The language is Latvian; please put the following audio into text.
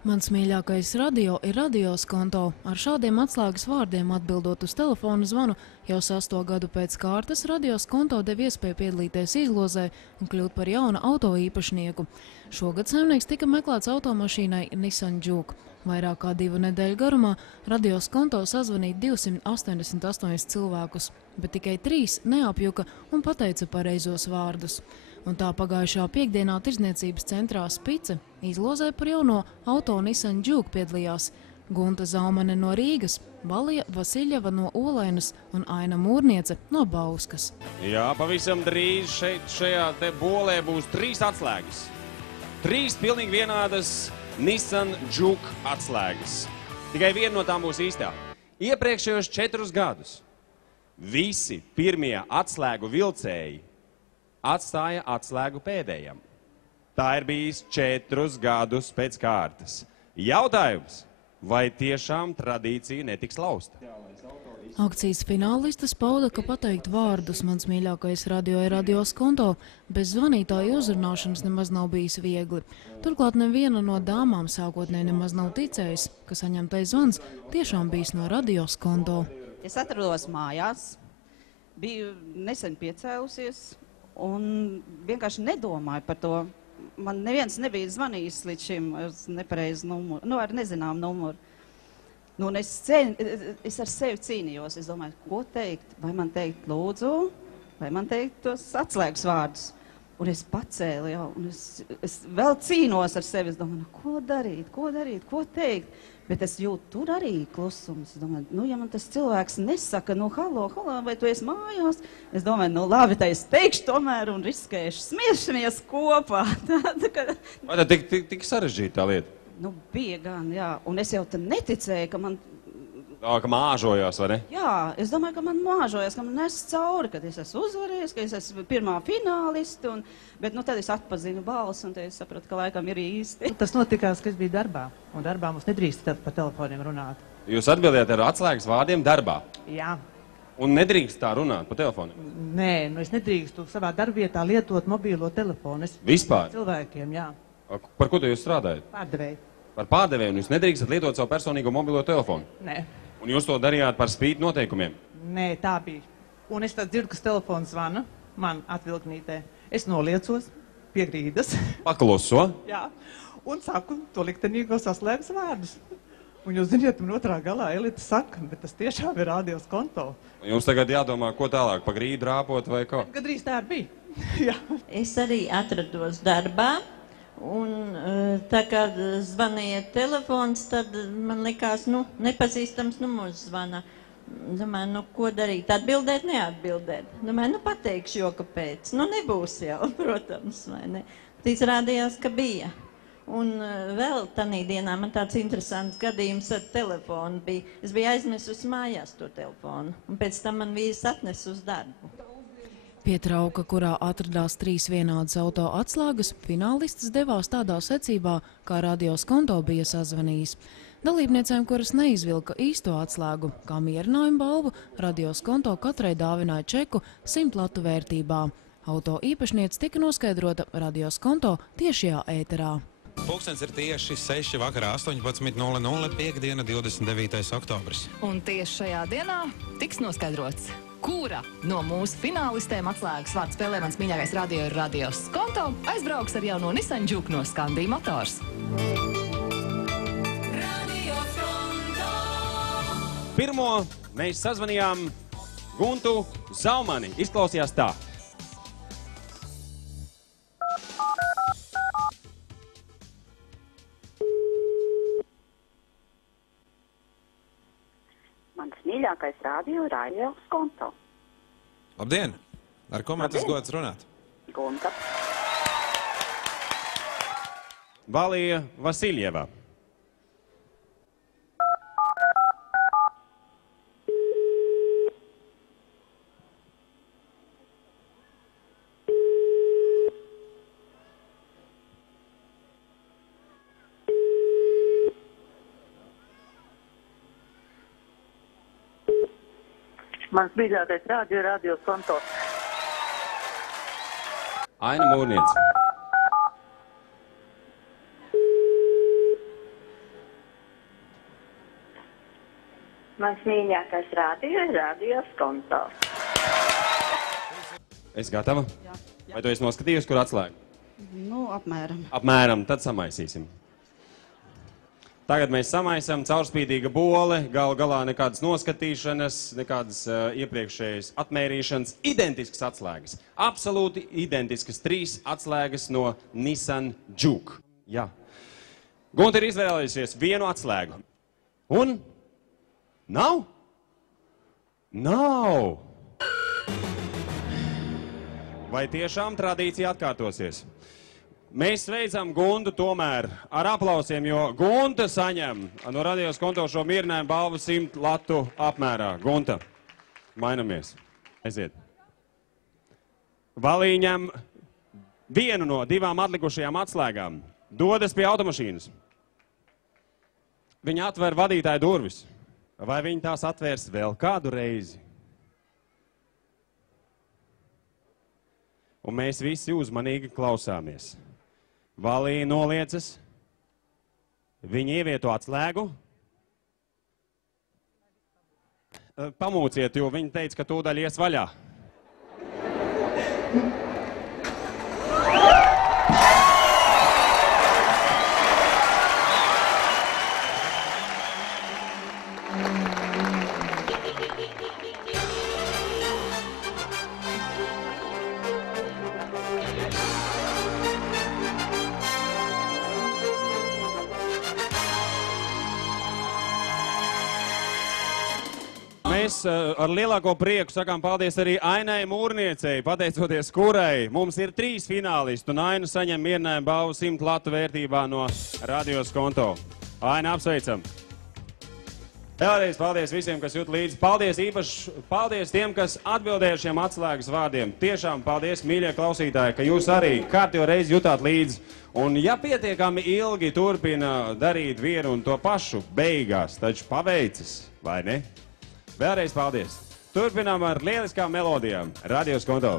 Mans mīļākais radio ir radios konto. Ar šādiem atslēgas vārdiem atbildot uz telefona zvanu, jau 6. gadu pēc kārtas radios konto deva iespēju piedalīties izlozē un kļūt par jaunu auto īpašnieku. Šogad saimnieks tika meklēts automašīnai Nissan Juke. Vairāk kā 2 nedēļu garumā radios konto sazvanīja 288 cilvēkus, bet tikai 3 neapjuka un pateica pareizos vārdus. Un tā pagājušā piekdienā Tirdzniecības centrā Spice izlozē par jauno auto Nissan Juke piedalījās Gunta Zaumane no Rīgas, Valija Vasiļeva no Olainas un Aina Mūrniece no Bauskas. Jā, pavisam drīz šajā te bolē būs 3 atslēgas. 3 pilnīgi vienādas Nissan Juke atslēgas. Tikai viena no tām būs īstā. Iepriekšējos 4 gadus visi pirmie atslēgu vilcēji atstāja atslēgu pēdējam. Tā ir bijis 4 gadus pēc kārtas. Jautājums, vai tiešām tradīcija netiks lausta? Akcijas finālistas pauda, ka pateikt vārdus mans mīļākais radio ir radios konto bez zvanītāju uzrunāšanas nemaz nav bijis viegli. Turklāt neviena no dāmām sākotnēji nemaz nav ticējis, ka saņemtais zvans tiešām bijis no radios konto. Es atrados mājās, biju nesen piecēlusies un vienkārši nedomāju par to. Man neviens nebija zvanījis līdz šim ar nepareizu numuru, ar nezinām numuru. Un es ar sevi cīnījos. Es domāju, ko teikt? Vai man teikt lūdzu, vai man teikt tos atslēgas vārdus? Un es pacēlu jau, un es vēl cīnos ar sevi. Es domāju, ko darīt, ko teikt? Bet es jūtu tur arī klusums. Es domāju, ja man tas cilvēks nesaka, halo, vai tu esi mājās? Es domāju, labi, tā es teikšu tomēr un riskēšu, smiešamies kopā. Vai tā tik sarežģīta tā lieta? Bija gan, jā. Un es jau tad neticēju, ka man... Ka māžojās, vai ne? Jā, es domāju, ka man māžojās, ka man nes cauri, kad es esmu uzvarējis, ka es esmu pirmā fināliste. Bet tad es atpazinu balsi un es sapratu, ka laikam ir īsti. Tas notikās, ka es biju darbā. Un darbā mums nedrīkst pa telefoniem runāt. Jūs atbildējāt ar atslēgas vārdiem darbā? Jā. Un nedrīkst tā runāt pa telefoniem? Nē, es nedrīkstu savā darbvietā lietot mobīlo telefonu. Vispār? Cilvēkiem, jā. Par ko tu jūs strādājat? Pārdevēju. Par pārdevēju, un jūs nedrīkstat lietot savu personīgo mobilo telefonu? Nē. Un jūs to darījāt par spīti noteikumiem? Nē, tā bija. Un es tad dzirdu, kas telefons zvana man atvilknītē. Es noliecos pie grīdas. Pakluso? Jā. Un saku to liktenīgo saslēgas vārdus. Un jūs ziniet, man otrā galā Elita saka, bet tas tiešām ir radios konto. Jums tagad jādomā, ko tālāk, pa grīdu rāpot vai ko? Gadrīz tā bija. Jā. Es arī atrados darbā. Un tā kā zvanīja telefons, tad man likās, nepazīstams numurs zvana. Domāju, ko darīt? Atbildēt, neatbildēt. Domāju, pateikšu, jo kāpēc. Nebūs jau, protams, vai ne? Bet izrādījās, ka bija. Un vēl tanī dienā man tāds interesants gadījums ar telefonu bija. Es biju aiznesusi mājās to telefonu, un pēc tam man vīrs atnes uz darbu. Pie trauka, kurā atradās 3 vienādas auto atslēgas, finālistas devās tādā secībā, kā radios konto bija sazvanījis. Dalībniecēm, kuras neizvilka īsto atslēgu, kā mierinājumu balvu, radios konto katrai dāvināja čeku 100 latu vērtībā. Auto īpašniece tika noskaidrota radios konto tiešajā ēterā. Pulkstens ir tieši 6 vakarā 18:00, piekdiena 29. oktobris. Un tieši šajā dienā tiks noskaidrots, kura no mūsu finālistēm atslēgas vārdu spēlē mans mīļākais radio ir radios konto aizbrauks ar jauno Nissan Juke no Skandija Motors. Pirmo mēs sazvanījām Guntu Zaumani. Izklausījās tā. Mans mīļākais radio ir radios konto. Labdien! Ar ko man tas gods runāt? Gunta. Valija Vasiļeva. Mans mīļākais radio ir radios konto. Aina Mūrniece. Mans mīļākais radio ir Radio Skonto. Es gatava? Jā. Vai tu esi noskatījusi, kur atslēga? Nu, apmēram. Apmēram, tad samaisīsim. Tagad mēs samaisam, caurspīdīga bole, galu galā nekādas noskatīšanas, nekādas iepriekšējas atmērīšanas, identiskas atslēgas. Absolūti identiskas 3 atslēgas no Nissan Juke. Jā. Gunta ir izvēlējusies vienu atslēgu. Un? Nav? Nav! Vai tiešām tradīcija atkārtosies? Mēs sveicam Guntu tomēr ar aplausiem, jo Gunta saņem no Radio Skonto šo mierinājumu balvu 100 latu apmērā. Gunta, mainamies. Aiziet. Valīņam vienu no 2 atlikušajām atslēgām. Dodas pie automašīnas. Viņa atver vadītāja durvis. Vai viņa tās atvērs vēl kādu reizi? Un mēs visi uzmanīgi klausāmies. Valī noliecas, viņa ievieto atslēgu. Pamūciet, jo viņa teica, ka tūdaļ ies vaļā. Mēs ar lielāko prieku sakām paldies arī Ainai Mūrniecei, pateicoties kurai mums ir 3 finālisti, un Aina saņem mierinājumu balvu 100 latu vērtībā no Radio Skonto. Aina, apsveicam! Vēlreiz paldies visiem, kas jūt līdzi. Paldies īpaši, paldies tiem, kas atbildēja šiem atslēgas vārdiem. Tiešām paldies, mīļie klausītāji, ka jūs arī kārtējo reizi jutāt līdzi. Un ja pietiekami ilgi turpina darīt vienu un to pašu, beigās taču paveicis, vai ne? Vēlreiz paldies. Turpinām ar lieliskām melodijām. Radio Skonto.